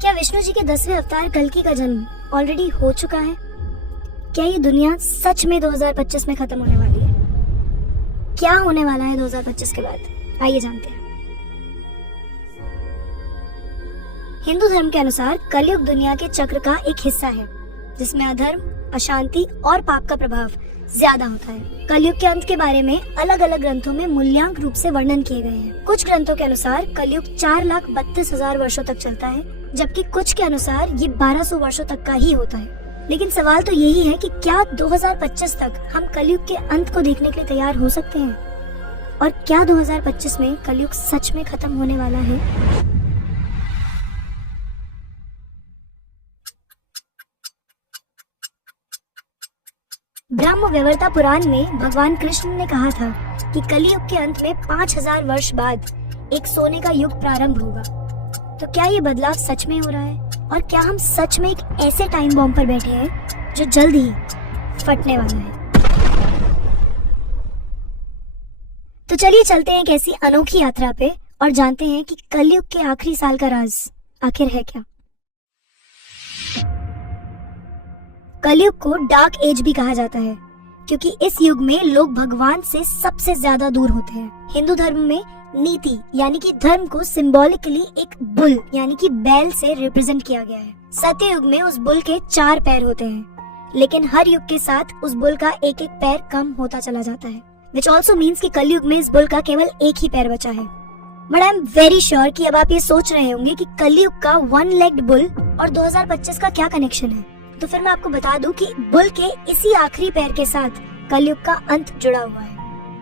क्या विष्णु जी के 10वें अवतार कल्कि का जन्म ऑलरेडी हो चुका है? क्या ये दुनिया सच में 2025 में खत्म होने वाली है? क्या होने वाला है 2025 के बाद? आइए जानते हैं। हिंदू धर्म के अनुसार कलयुग दुनिया के चक्र का एक हिस्सा है जिसमें अधर्म, अशांति और पाप का प्रभाव ज्यादा होता है। कलयुग के अंत के बारे में अलग अलग ग्रंथों में मूल्यांक रूप से वर्णन किए गए हैं। कुछ ग्रंथों के अनुसार कलयुग 4,32,000 वर्षों तक चलता है, जबकि कुछ के अनुसार ये 1200 वर्षों तक का ही होता है। लेकिन सवाल तो यही है कि क्या 2025 तक हम कलयुग के अंत को देखने के लिए तैयार हो सकते हैं? और क्या 2025 में कलयुग सच में खत्म होने वाला है? ब्रह्म वैवर्ता पुराण में भगवान कृष्ण ने कहा था कि कलयुग के अंत में 5000 वर्ष बाद एक सोने का युग प्रारंभ होगा। तो क्या ये बदलाव सच में हो रहा है? और क्या हम सच में एक ऐसे टाइम बॉम्ब पर बैठे हैं जो जल्द ही फटने वाला है? तो चलिए चलते हैं एक ऐसी अनोखी यात्रा पे और जानते हैं कि कलयुग के आखिरी साल का राज आखिर है क्या। कलयुग को डार्क एज भी कहा जाता है क्योंकि इस युग में लोग भगवान से सबसे ज्यादा दूर होते हैं। हिंदू धर्म में नीति यानी कि धर्म को सिंबॉलिकली एक बुल यानी कि बैल से रिप्रेजेंट किया गया है। सत्य युग में उस बुल के 4 पैर होते हैं, लेकिन हर युग के साथ उस बुल का एक एक पैर कम होता चला जाता है, विच ऑल्सो मीन्स कि कलयुग में इस बुल का केवल एक ही पैर बचा है। But I am very sure कि अब आप ये सोच रहे होंगे कि कलयुग का 1 लेग्ड बुल और 2025 का क्या कनेक्शन है। तो फिर मैं आपको बता दूं कि बुल के इसी आखिरी पैर के साथ कलयुग का अंत जुड़ा हुआ है।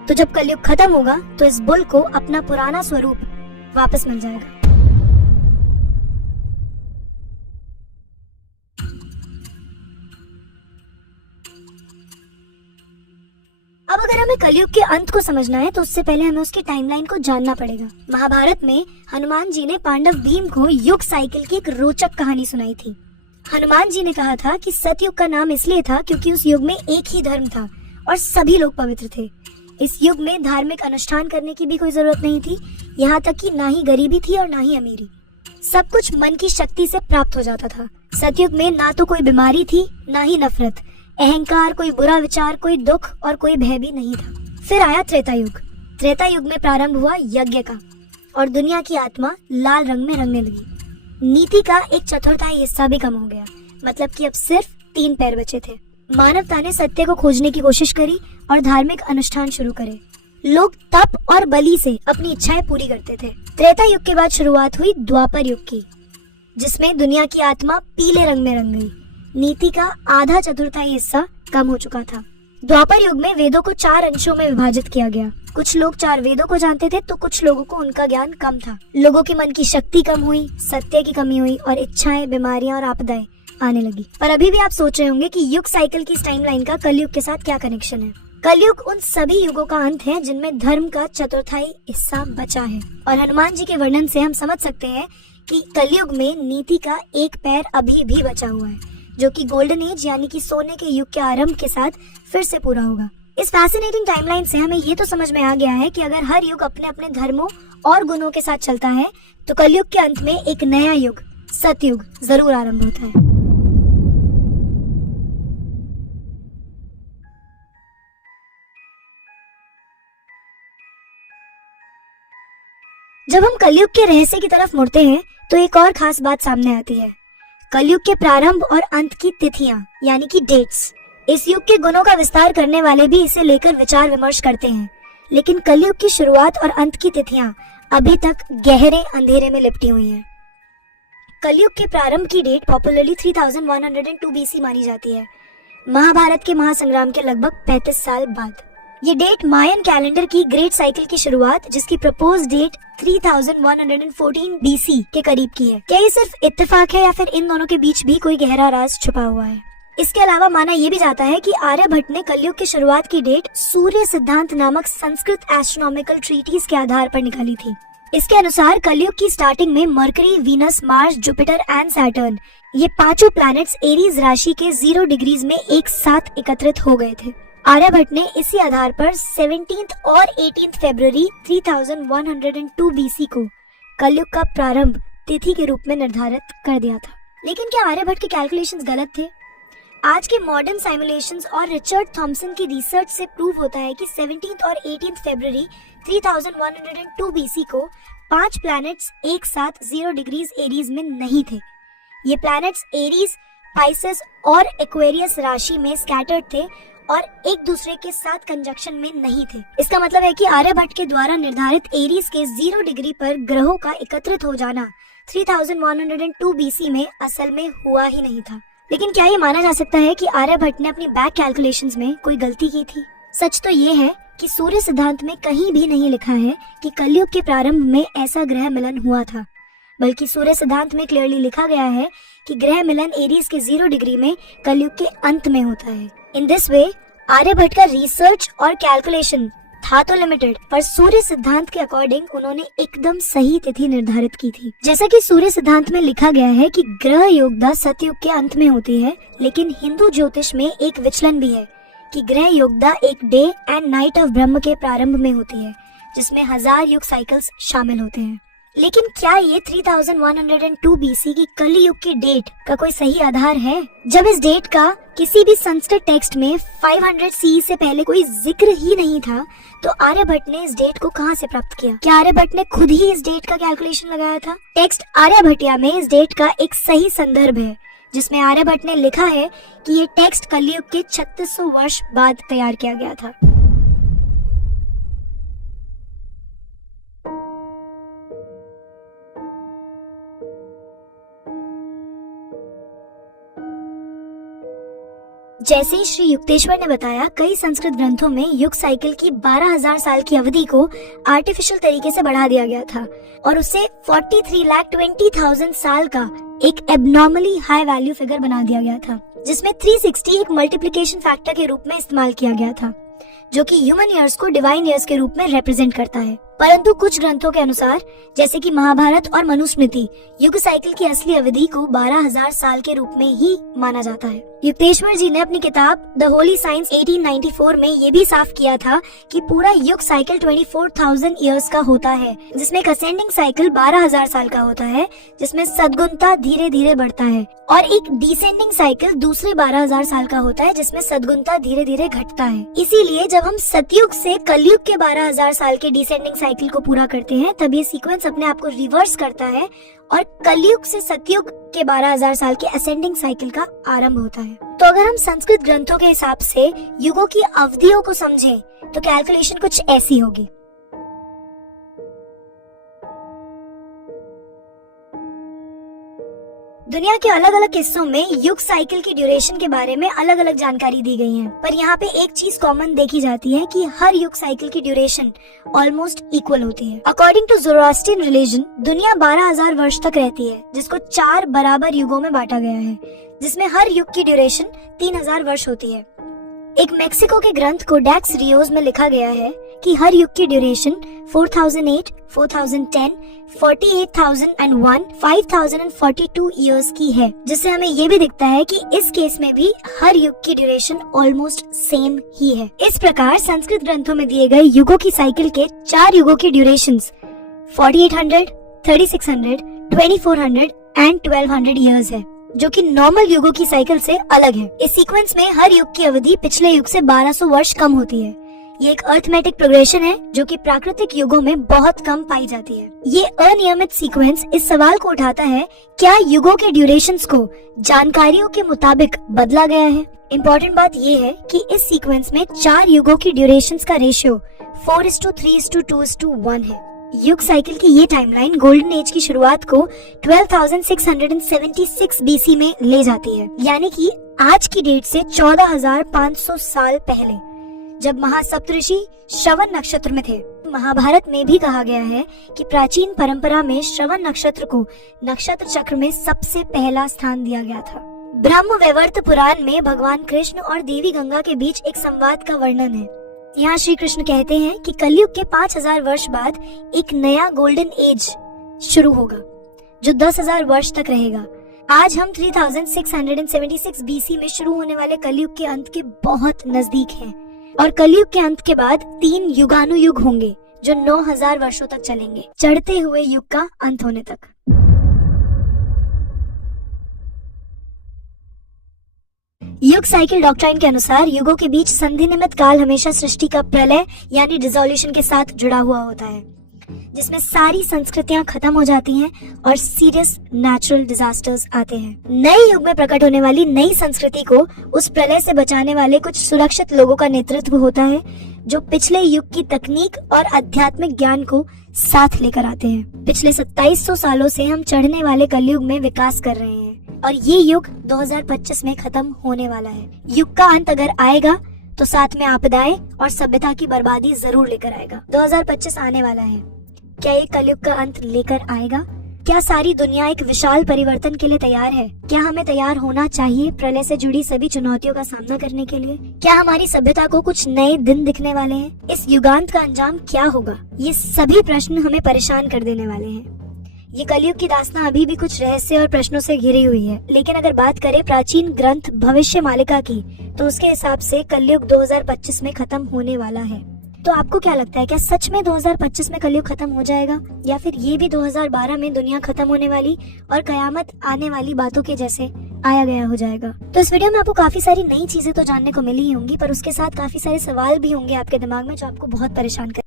तो जब कलयुग खत्म होगा तो इस बुल को अपना पुराना स्वरूप वापस मिल जाएगा। अब अगर हमें कलयुग के अंत को समझना है तो उससे पहले हमें उसकी टाइमलाइन को जानना पड़ेगा। महाभारत में हनुमान जी ने पांडव भीम को युग साइकिल की एक रोचक कहानी सुनाई थी। हनुमान जी ने कहा था कि सतयुग का नाम इसलिए था क्योंकि उस युग में एक ही धर्म था और सभी लोग पवित्र थे। इस युग में धार्मिक अनुष्ठान करने की भी कोई जरूरत नहीं थी, यहाँ तक कि ना ही गरीबी थी और ना ही अमीरी। सब कुछ मन की शक्ति से प्राप्त हो जाता था। सतयुग में ना तो कोई बीमारी थी, ना ही नफरत, अहंकार, कोई बुरा विचार, कोई दुख और कोई भय भी नहीं था। फिर आया त्रेता युग। त्रेता युग में प्रारंभ हुआ यज्ञ का और दुनिया की आत्मा लाल रंग में रंगने लगी। नीति का 1/4 हिस्सा भी कम हो गया, मतलब कि अब सिर्फ 3 पैर बचे थे। मानवता ने सत्य को खोजने की कोशिश करी और धार्मिक अनुष्ठान शुरू करे। लोग तप और बलि से अपनी इच्छाएं पूरी करते थे। त्रेता युग के बाद शुरुआत हुई द्वापर युग की, जिसमें दुनिया की आत्मा पीले रंग में रंग गई। नीति का आधा 1/4 हिस्सा कम हो चुका था। द्वापर युग में वेदों को 4 अंशों में विभाजित किया गया। कुछ लोग 4 वेदों को जानते थे तो कुछ लोगों को उनका ज्ञान कम था। लोगों की मन की शक्ति कम हुई, सत्य की कमी हुई और इच्छाएं, बीमारियां और आपदाएं आने लगी। पर अभी भी आप सोच रहे होंगे कि युग साइकिल की इस टाइमलाइन का कलयुग के साथ क्या कनेक्शन है। कलयुग उन सभी युगों का अंत है जिनमें धर्म का 1/4 हिस्सा बचा है। और हनुमान जी के वर्णन से हम समझ सकते हैं कि कलयुग में नीति का एक पैर अभी भी बचा हुआ है, जो कि गोल्डन एज यानी कि सोने के युग के आरंभ के साथ फिर से पूरा होगा। इस फैसिनेटिंग टाइमलाइन से हमें ये तो समझ में आ गया है कि अगर हर युग अपने अपने धर्मों और गुणों के साथ चलता है तो कलयुग के अंत में एक नया युग, सतयुग, जरूर आरंभ होता है। जब हम कलयुग के रहस्य की तरफ मुड़ते हैं तो एक और खास बात सामने आती है। कलयुग के प्रारंभ और अंत की तिथियां यानी कि डेट्स। इस युग के गुणों का विस्तार करने वाले भी इसे लेकर विचार विमर्श करते हैं, लेकिन कलयुग की शुरुआत और अंत की तिथियां अभी तक गहरे अंधेरे में लिपटी हुई हैं। कलयुग के प्रारंभ की डेट पॉपुलरली 3102 BC मानी जाती है, महाभारत के महासंग्राम के लगभग 35 साल बाद। ये डेट मायन कैलेंडर की ग्रेट साइकिल की शुरुआत, जिसकी प्रपोज डेट 3114 BC के करीब की है। क्या ये सिर्फ इत्तेफाक है या फिर इन दोनों के बीच भी कोई गहरा राज छुपा हुआ है? इसके अलावा माना यह भी जाता है कि आर्यभट्ट ने कलयुग की शुरुआत की डेट सूर्य सिद्धांत नामक संस्कृत एस्ट्रोनॉमिकल ट्रीटीज के आधार पर निकाली थी। इसके अनुसार कलयुग की स्टार्टिंग में mercury, Venus, Mars, Jupiter and Saturn, ये 5 प्लैनेट्स एरीज राशि के 0 डिग्रीज में एक साथ एकत्रित हो गए थे। आर्यभट्ट ने इसी आधार पर 17 और 18 फरवरी 3102 BC को कलयुग का प्रारंभ तिथि के रूप में निर्धारित कर दिया था। लेकिन क्या आर्यभट्ट के कैलकुलेशंस गलत थे? आज के मॉडर्न साइमुलेशंस और रिचर्ड थॉमसन की रिसर्च से प्रूव होता है कि 17 और 18 फरवरी 3102 बीसी को 5 प्लैनेट्स एक साथ 0 डिग्रीज एरीज में नहीं थे। ये प्लैनेट्स एरीज, पाइसेस और एक्वेरियस राशि में स्कैटर्ड थे और एक दूसरे के साथ कंजक्शन में नहीं थे। इसका मतलब है कि आर्यभट्ट के द्वारा निर्धारित एरीज के 0 डिग्री पर ग्रहों का एकत्रित हो जाना 3102 बीसी में असल में हुआ ही नहीं था। लेकिन क्या ये माना जा सकता है कि आर्यभट्ट ने अपनी बैक कैलकुलेशंस में कोई गलती की थी? सच तो ये है कि सूर्य सिद्धांत में कहीं भी नहीं लिखा है कि कलयुग के प्रारंभ में ऐसा ग्रह मिलन हुआ था, बल्कि सूर्य सिद्धांत में क्लियरली लिखा गया है कि ग्रह मिलन एरीज के 0 डिग्री में कलयुग के अंत में होता है। इन दिस वे आर्यभट्ट का रिसर्च और कैलकुलेशन था तो लिमिटेड, पर सूर्य सिद्धांत के अकॉर्डिंग उन्होंने एकदम सही तिथि निर्धारित की थी। जैसा कि सूर्य सिद्धांत में लिखा गया है कि ग्रह योगदा सतयुग के अंत में होती है, लेकिन हिंदू ज्योतिष में एक विचलन भी है कि ग्रह योगदा एक डे एंड नाइट ऑफ ब्रह्म के प्रारंभ में होती है, जिसमें 1000 युग साइकिल्स शामिल होते हैं। लेकिन क्या ये 3102 बीसी की कलयुग की डेट का कोई सही आधार है? जब इस डेट का किसी भी संस्कृत टेक्स्ट में 500 सी से पहले कोई जिक्र ही नहीं था, तो आर्यभट्ट ने इस डेट को कहां से प्राप्त किया? क्या आर्यभट्ट ने खुद ही इस डेट का कैलकुलेशन लगाया था? टेक्स्ट आर्यभट्टिया में इस डेट का एक सही संदर्भ है, जिसमें आर्यभट्ट ने लिखा है कि ये टेक्स्ट कलयुग के 3600 वर्ष बाद तैयार किया गया था। जैसे ही श्री युक्तेश्वर ने बताया, कई संस्कृत ग्रंथों में युग साइकिल की 12,000 साल की अवधि को आर्टिफिशियल तरीके से बढ़ा दिया गया था और उसे 43,20,000 साल का एक एबनॉर्मली हाई वैल्यू फिगर बना दिया गया था, जिसमें 360 एक मल्टीप्लिकेशन फैक्टर के रूप में इस्तेमाल किया गया था, जो कि ह्यूमन ईयर्स को डिवाइन ईयर्स के रूप में रिप्रेजेंट करता है। परंतु कुछ ग्रंथों के अनुसार, जैसे कि महाभारत और मनुस्मृति, युग साइकिल की असली अवधि को 12,000 साल के रूप में ही माना जाता है। युक्तेश्वर जी ने अपनी किताब द होली साइंस 1894 में ये भी साफ किया था कि पूरा युग साइकिल 24,000 ईयर्स का होता है, जिसमें एक असेंडिंग साइकिल 12,000 साल का होता है, जिसमें सद्गुणता धीरे धीरे बढ़ता है, और एक डिसेंडिंग साइकिल दूसरे 12,000 साल का होता है, जिसमें सद्गुणता धीरे धीरे घटता है। इसीलिए जब हम सतयुग से कलयुग के 12,000 साल के डिसेंडिंग साइकिल को पूरा करते हैं, तब ये सीक्वेंस अपने आप को रिवर्स करता है और कलयुग से सतयुग के 12,000 साल के असेंडिंग साइकिल का आरंभ होता है। तो अगर हम संस्कृत ग्रंथों के हिसाब से युगों की अवधियों को समझें, तो कैलकुलेशन कुछ ऐसी होगी। दुनिया के अलग अलग हिस्सों में युग साइकिल की ड्यूरेशन के बारे में अलग अलग जानकारी दी गई है, पर यहाँ पे एक चीज कॉमन देखी जाती है कि हर युग साइकिल की ड्यूरेशन ऑलमोस्ट इक्वल होती है। अकॉर्डिंग टू ज़ोरास्ट्रियन रिलीजन, दुनिया 12,000 वर्ष तक रहती है, जिसको 4 बराबर युगों में बांटा गया है, जिसमें हर युग की ड्यूरेशन 3000 वर्ष होती है। एक मेक्सिको के ग्रंथ कोडेक्स रियोज में लिखा गया है कि हर युग की ड्यूरेशन 4008, 4010, 48,001, 5042 ईयर्स की है, जिससे हमें ये भी दिखता है कि इस केस में भी हर युग की ड्यूरेशन ऑलमोस्ट सेम ही है। इस प्रकार संस्कृत ग्रंथों में दिए गए युगों की साइकिल के 4 युगों की ड्यूरेशंस 4800, 3600, 2400 एंड 1200 ईयर्स है, जो कि नॉर्मल युगों की साइकिल से अलग है। इस सीक्वेंस में हर युग की अवधि पिछले युग से 1200 वर्ष कम होती है। ये एक अर्थमेटिक प्रोग्रेशन है, जो कि प्राकृतिक युगों में बहुत कम पाई जाती है। ये अनियमित सीक्वेंस इस सवाल को उठाता है, क्या युगों के ड्यूरेशंस को जानकारियों के मुताबिक बदला गया है? इम्पोर्टेंट बात ये है कि इस सीक्वेंस में 4 युगों की ड्यूरेशंस का रेशियो 4:3:2:1 है। युग साइकिल की ये टाइमलाइन गोल्डन एज की शुरुआत को 12,676 बीसी में ले जाती है, यानी कि आज की डेट से 14,500 साल पहले, जब महासप्तऋषि श्रवण नक्षत्र में थे। महाभारत में भी कहा गया है कि प्राचीन परंपरा में श्रवण नक्षत्र को नक्षत्र चक्र में सबसे पहला स्थान दिया गया था। ब्रह्म वैवर्त पुराण में भगवान कृष्ण और देवी गंगा के बीच एक संवाद का वर्णन है। यहाँ श्री कृष्ण कहते हैं कि कलयुग के 5000 वर्ष बाद एक नया गोल्डन एज शुरू होगा, जो 10,000 वर्ष तक रहेगा। आज हम 3676 बीसी में शुरू होने वाले कलयुग के अंत के बहुत नजदीक हैं, और कलयुग के अंत के बाद 3 युगानुयुग होंगे, जो 9000 वर्षों तक चलेंगे, चढ़ते हुए युग का अंत होने तक। युग साइकिल डॉक्ट्राइन के अनुसार युगों के बीच संधि निमित्त काल हमेशा सृष्टि का प्रलय यानी डिसोल्यूशन के साथ जुड़ा हुआ होता है, जिसमें सारी संस्कृतियां खत्म हो जाती हैं और सीरियस नेचुरल डिजास्टर्स आते हैं। नए युग में प्रकट होने वाली नई संस्कृति को उस प्रलय से बचाने वाले कुछ सुरक्षित लोगों का नेतृत्व होता है, जो पिछले युग की तकनीक और आध्यात्मिक ज्ञान को साथ लेकर आते हैं। पिछले 2700 सालों से हम चढ़ने वाले कलयुग में विकास कर रहे हैं और ये युग 2025 में खत्म होने वाला है। युग का अंत अगर आएगा तो साथ में आपदाएं और सभ्यता की बर्बादी जरूर लेकर आएगा। 2025 आने वाला है, क्या ये कलयुग का अंत लेकर आएगा? क्या सारी दुनिया एक विशाल परिवर्तन के लिए तैयार है? क्या हमें तैयार होना चाहिए प्रलय से जुड़ी सभी चुनौतियों का सामना करने के लिए? क्या हमारी सभ्यता को कुछ नए दिन दिखने वाले हैं? इस युगांत का अंजाम क्या होगा? ये सभी प्रश्न हमें परेशान कर देने वाले हैं। ये कलयुग की दास्तां अभी भी कुछ रहस्य और प्रश्नों से घिरी हुई है, लेकिन अगर बात करें प्राचीन ग्रंथ भविष्य मालिका की, तो उसके हिसाब से कलयुग 2025 में खत्म होने वाला है। तो आपको क्या लगता है, क्या सच में 2025 में कलयुग खत्म हो जाएगा, या फिर ये भी 2012 में दुनिया खत्म होने वाली और कयामत आने वाली बातों के जैसे आया गया हो जाएगा? तो इस वीडियो में आपको काफी सारी नई चीजें तो जानने को मिली ही होंगी, पर उसके साथ काफी सारे सवाल भी होंगे आपके दिमाग में जो आपको बहुत परेशान कर